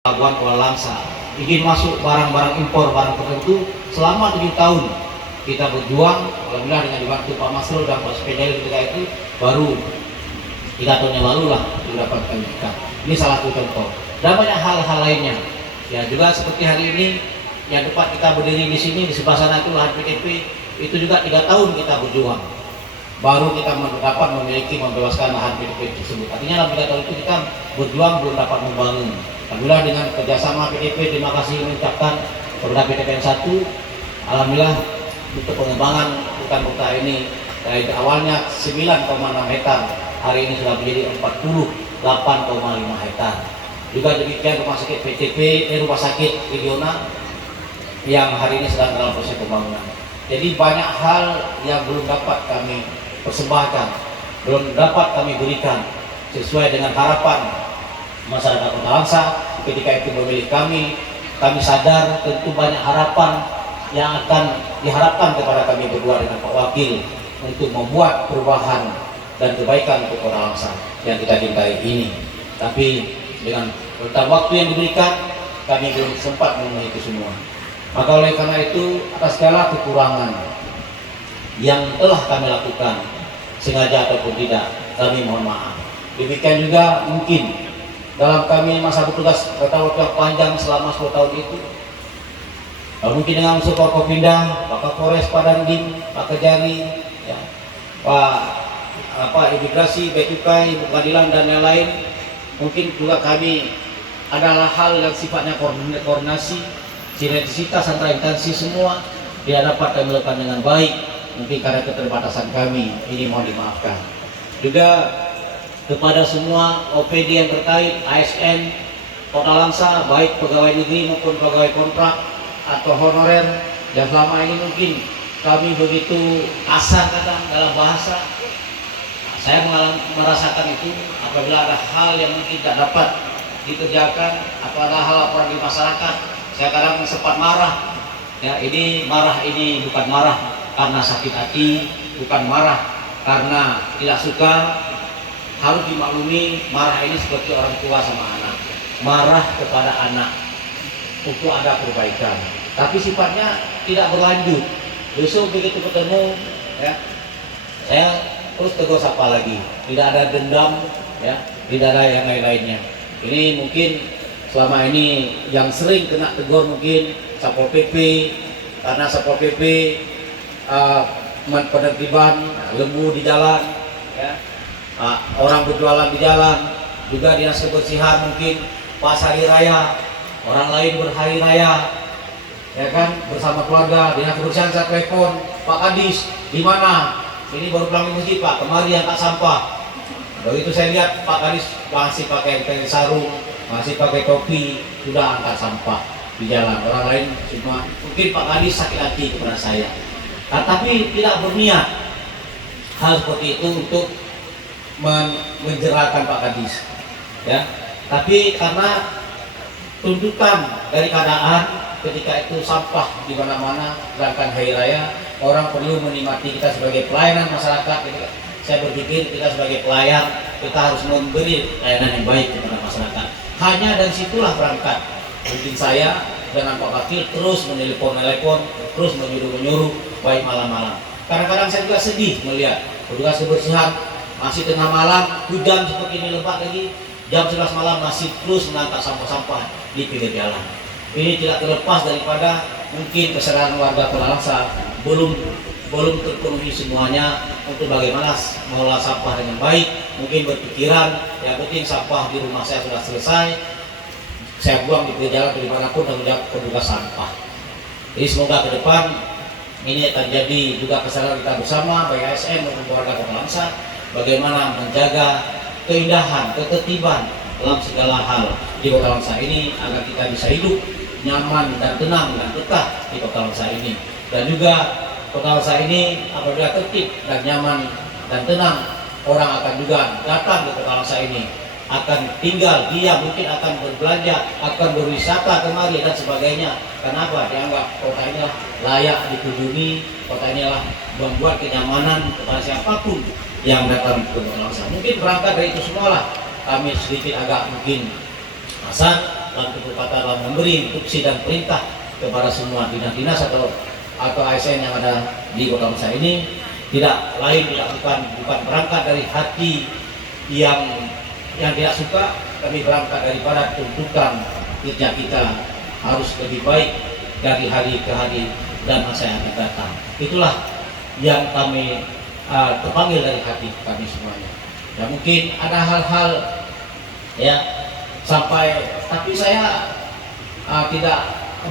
Pelabuhan Kuala Langsa izin masuk barang-barang impor barang tertentu selama 7 tahun kita berjuang. Alhamdulillah dengan dibantu Pak Masrul dan Pak Spedel ketika itu baru 3 tahun yang lalu lah didapatkan kita. Ini salah satu contoh dan banyak hal-hal lainnya ya, juga seperti hari ini yang tempat kita berdiri di sini di sebelah sana itu lahan PTP, itu juga 3 tahun kita berjuang baru kita dapat memiliki membebaskan lahan PTP tersebut. Artinya dalam 3 tahun itu kita berjuang belum dapat membangun. Alhamdulillah dengan kerjasama PTP, terima kasih mengucapkan kepada PTPN 1. Alhamdulillah untuk pengembangan hutan kota ini dari awalnya 9,6 hektar, hari ini sudah menjadi 48,5 hektar. Juga demikian rumah sakit PTP, rumah sakit regional yang hari ini sedang dalam proses pembangunan. Jadi banyak hal yang belum dapat kami persembahkan, belum dapat kami berikan sesuai dengan harapan masyarakat Kota Langsa ketika itu memilih kami. Kami sadar tentu banyak harapan yang akan diharapkan kepada kami berdua dengan Pak Wakil untuk membuat perubahan dan kebaikan untuk Kota Langsa yang kita cintai ini. Tapi dengan rentang waktu yang diberikan, kami belum sempat memenuhi itu semua. Maka oleh karena itu, atas segala kekurangan yang telah kami lakukan, sengaja ataupun tidak, kami mohon maaf. Demikian juga mungkin dalam kami masa bertugas waktu yang panjang selama 10 tahun itu, mungkin dengan unsur Forkopimda, Pak Kapolres, Pak Dandim, Pak Kejari, ya, Pak Imigrasi, Bea Cukai, Pengadilan dan lain-lain, mungkin juga kami adalah hal yang sifatnya koordinasi, sinergisitas antara instansi semua tidak dapat kami lakukan dengan baik. Mungkin karena keterbatasan kami, ini mohon dimaafkan. Juga kepada semua OPD yang terkait, ASN Kota Langsa, baik pegawai negeri maupun pegawai kontrak atau honorer, dan selama ini mungkin kami begitu kasar kadang dalam bahasa. Saya merasakan itu apabila ada hal yang mungkin tidak dapat dikerjakan atau ada hal laporan di masyarakat, saya kadang sempat marah. Ya, ini marah ini bukan marah karena sakit hati, bukan marah karena tidak suka. Harus dimaklumi, marah ini seperti orang tua sama anak, marah kepada anak untuk ada perbaikan, tapi sifatnya tidak berlanjut. Besok begitu ketemu, ya, saya terus tegur sapa lagi, tidak ada dendam, ya, tidak ada yang lain-lainnya. Ini mungkin selama ini yang sering kena tegur mungkin Satpol PP, karena Satpol PP penertiban lembu di jalan, ya. Orang berjualan di jalan, juga dinas kebersihan mungkin pas hari raya, orang lain berhari raya, ya kan, bersama keluarga. Dinas kebersihan saya telepon, Pak Kadis, di mana? Ini baru pulang di masjid Pak, kemari angkat sampah. Begitu saya lihat Pak Kadis masih pakai sarung, masih pakai topi, sudah angkat sampah di jalan. Orang lain semua, mungkin Pak Kadis sakit hati kepada saya, tapi tidak berniat hal seperti itu untuk menjerakan Pak Kadis, ya. Tapi karena tuntutan dari keadaan ketika itu sampah di mana-mana, sedangkan hari raya orang perlu menikmati kita sebagai pelayanan masyarakat. Saya berpikir kita sebagai pelayan, kita harus memberi pelayanan yang baik kepada masyarakat. Hanya dari situlah berangkat. Mungkin saya dengan Pak Wakil terus menelepon, terus menyuruh baik malam-malam. Kadang-kadang saya juga sedih melihat petugas kebersihan masih tengah malam, hujan seperti ini lebat lagi, jam 11 malam masih terus mengangkat sampah-sampah di pinggir jalan. Ini tidak terlepas daripada mungkin kesadaran warga Kota Langsa belum terpenuhi semuanya untuk bagaimana mengelola sampah dengan baik. Mungkin berpikiran yang penting sampah di rumah saya sudah selesai, saya buang di pinggir jalan dimanapun dan menjadi petugas sampah. Jadi semoga ke depan ini akan jadi juga kesadaran kita bersama bagi ASN maupun warga Kota Langsa, bagaimana menjaga keindahan, ketertiban dalam segala hal di Kota Langsa ini agar kita bisa hidup nyaman dan tenang dan betah di Kota Langsa ini. Dan juga Kota Langsa ini apabila tertib dan nyaman dan tenang, orang akan juga datang ke Kota Langsa ini, akan tinggal, dia mungkin akan berbelanja, akan berwisata kemari dan sebagainya. Kenapa? Dianggap kota ini layak dikunjungi, kota ini membuat kenyamanan kepada siapapun yang datang ke Kota Langsa. Mungkin berangkat dari itu semualah kami sedikit agak mungkin asal dalam kata dalam memberi instruksi dan perintah kepada semua dinas-dinas atau ASN yang ada di Kota Langsa ini, tidak lain bukan berangkat dari hati yang tidak suka, tapi berangkat daripada tuntutan kerja kita harus lebih baik dari hari ke hari dan masa yang akan datang. Itulah yang kami terpanggil dari hati kami semuanya. Ya mungkin ada hal-hal ya sampai, tapi saya tidak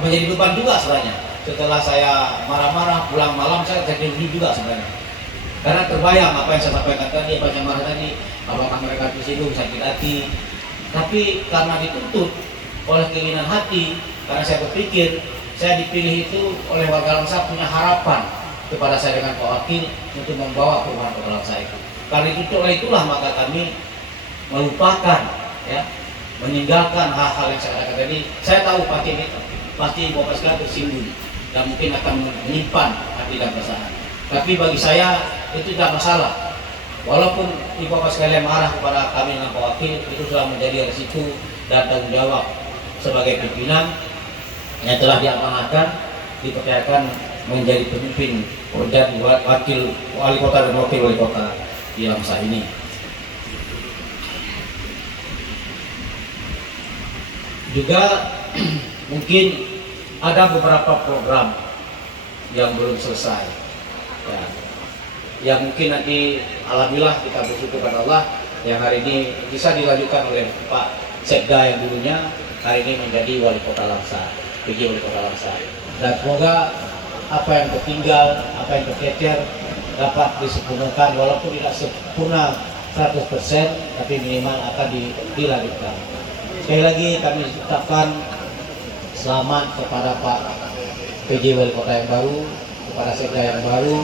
menjadi beban juga sebenarnya. Setelah saya marah-marah pulang malam, saya jadi juga sebenarnya. Karena terbayang apa yang saya sampaikan tadi, apa yang marah tadi, apakah mereka tersinggung, sakit hati. Tapi karena dituntut oleh keinginan hati, karena saya berpikir saya dipilih itu oleh warga Langsa punya harapan kepada saya dengan Pak Wakil untuk membawa perubahan Kota Langsa itu. Karena itulah maka kami melupakan, ya, meninggalkan hal-hal yang saya katakan tadi. Saya tahu pasti Bapak sekalian tersinggung dan mungkin akan menyimpan hati dan perasaan. Tapi bagi saya itu tidak masalah. Walaupun Ibu Bapak sekalian marah kepada kami dengan Pak Wakil, itu sudah menjadi resiko dan tanggung jawab sebagai pimpinan yang telah diamanahkan, dipercayakan menjadi pemimpin dan wakil wali kota dan wakil wali kota di Langsa ini. Juga mungkin ada beberapa program yang belum selesai. Ya, yang mungkin nanti alhamdulillah kita bersyukur kepada Allah yang hari ini bisa dilanjutkan oleh Pak Sekda yang dulunya hari ini menjadi wali kota Langsa, PJ wali kota Langsa. Dan semoga apa yang tertinggal, apa yang tercecer dapat disempurnakan, walaupun tidak sempurna 100%, tapi minimal akan dilanjutkan. Sekali lagi kami ucapkan selamat kepada Pak PJ wali kota yang baru, kepada Sekda yang baru,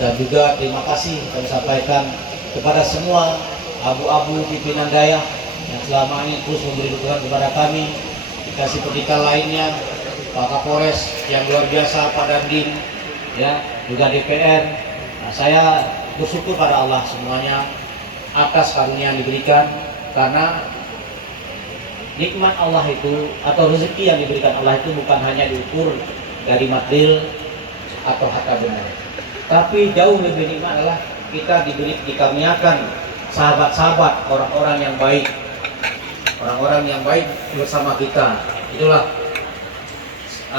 dan juga terima kasih kami sampaikan kepada semua abu-abu pimpinan daerah yang selama ini terus memberi dukungan kepada kami, dikasih pendidikan lainnya, Pak Kapolres yang luar biasa, Pak Dandim, ya, juga DPR. Nah, saya bersyukur pada Allah semuanya atas karunia yang diberikan, karena nikmat Allah itu atau rezeki yang diberikan Allah itu bukan hanya diukur dari material atau harta benda, tapi jauh lebih nikmat adalah kita dikaruniakan sahabat-sahabat, orang-orang yang baik bersama kita. Itulah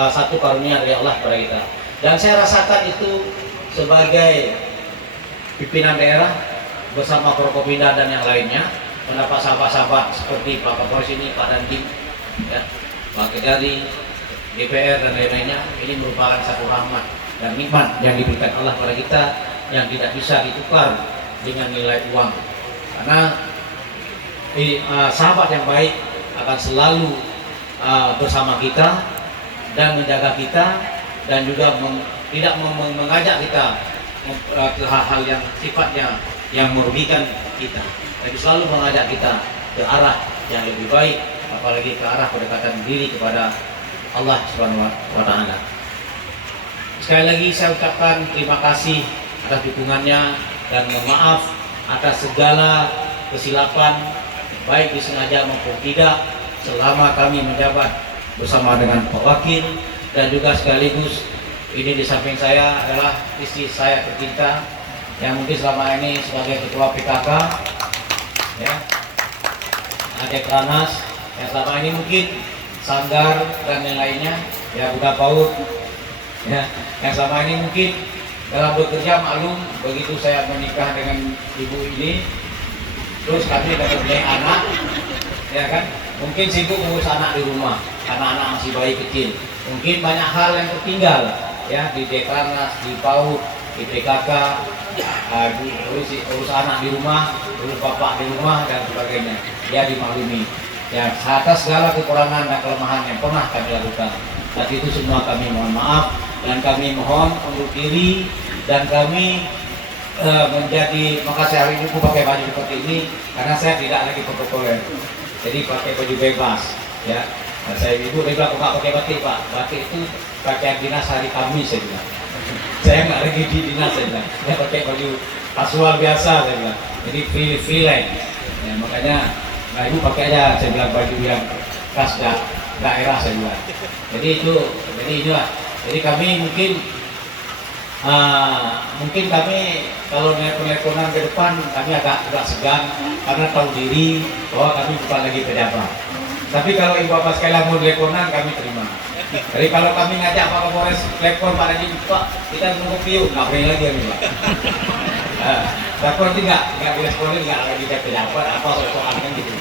satu karunia dari Allah kepada kita. Dan saya rasakan itu sebagai pimpinan daerah bersama Forkopimda dan yang lainnya, mendapat sahabat-sahabat seperti Pak Kapolres ini, Pak Dandim, ya, Pak Kedari, DPR dan lain-lainnya. Ini merupakan satu rahmat dan nikmat yang diberikan Allah kepada kita yang tidak bisa ditukar dengan nilai uang. Karena sahabat yang baik akan selalu bersama kita dan menjaga kita, dan juga tidak mengajak kita ke hal-hal yang sifatnya yang merugikan kita, tapi selalu mengajak kita ke arah yang lebih baik, apalagi ke arah pendekatan diri kepada Allah Subhanahu wa Ta'ala. Sekali lagi saya ucapkan terima kasih atas dukungannya dan mohon maaf atas segala kesilapan, baik disengaja maupun tidak, selama kami menjabat bersama dengan Pak Wakil. Dan juga sekaligus ini di samping saya adalah istri saya tercinta yang mungkin selama ini sebagai ketua PKK, ya, Adek Ranas, yang selama ini mungkin Sanggar dan lain-lainnya, ya, Budak PAUD, ya, yang selama ini mungkin dalam bekerja maklum begitu saya menikah dengan ibu ini, terus kami dapat punya anak, ya kan, mungkin sibuk ngurus anak di rumah, anak-anak masih bayi kecil, mungkin banyak hal yang tertinggal, ya, di Dekranas, di PAUD, di PKK, urus anak di rumah, urus bapak di rumah dan sebagainya, ya, dimaklumi. Ya, atas segala kekurangan dan kelemahan yang pernah kami lakukan, dan itu semua kami mohon maaf, dan kami mohon undur diri, dan kami menjadi, maka saya hari ini pakai baju seperti ini karena saya tidak lagi protokoler, jadi pakai baju bebas, ya. Nah, saya ibu bilang, kok pakai batik Pak? Batik itu pakaian dinas hari Kamis, saya bilang. Saya nggak lagi di dinas, saya bilang. Saya pakai baju kasual biasa, saya bilang. Jadi freelance. Ya, makanya, nah ibu pakai aja, saya bilang, baju yang khas daerah saja. Jadi inilah. Jadi kami mungkin kami kalau nelpon-nelponan ke depan kami agak segan karena tahu diri bahwa kami bukan lagi pejabat. Tapi kalau ibu bapak sekalian mau teleponan kami terima. Jadi kalau kami ngajak Pak Kapolres telepon Pak Najib, Pak kita nunggu piu, nggak boleh lagi kami Pak. Tapi nanti nggak diresponin, nggak lagi pejabat apa soalnya gitu.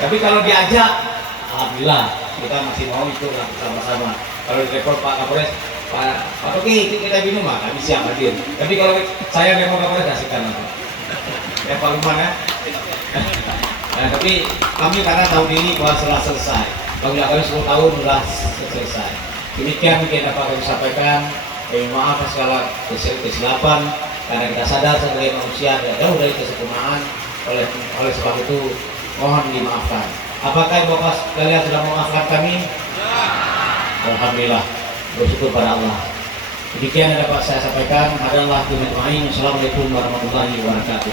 Tapi kalau diajak, alhamdulillah kita masih mau itu sama-sama. Kalau telepon Pak Kapolres, Pak Toki kita minum Pak, kami siap hadir. Tapi kalau saya telepon Kapolres kasihkan Pak. Ya Pak Luman ya. Nah, tapi kami karena tahu diri bahwa setelah selesai, kalau nggak kali 10 tahun sudah selesai. Demikian mungkin dapat kami sampaikan. Maaf segala kesilapan karena kita sadar sebagai manusia jauh dari kesempurnaan. Oleh sebab itu mohon dimaafkan. Apakah bapak kalian sudah memaafkan kami? Alhamdulillah, bersyukur pada Allah. Demikian yang dapat saya sampaikan. Adalah Assalamualaikum warahmatullahi wabarakatuh.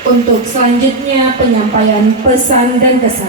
Untuk selanjutnya penyampaian pesan dan kesan.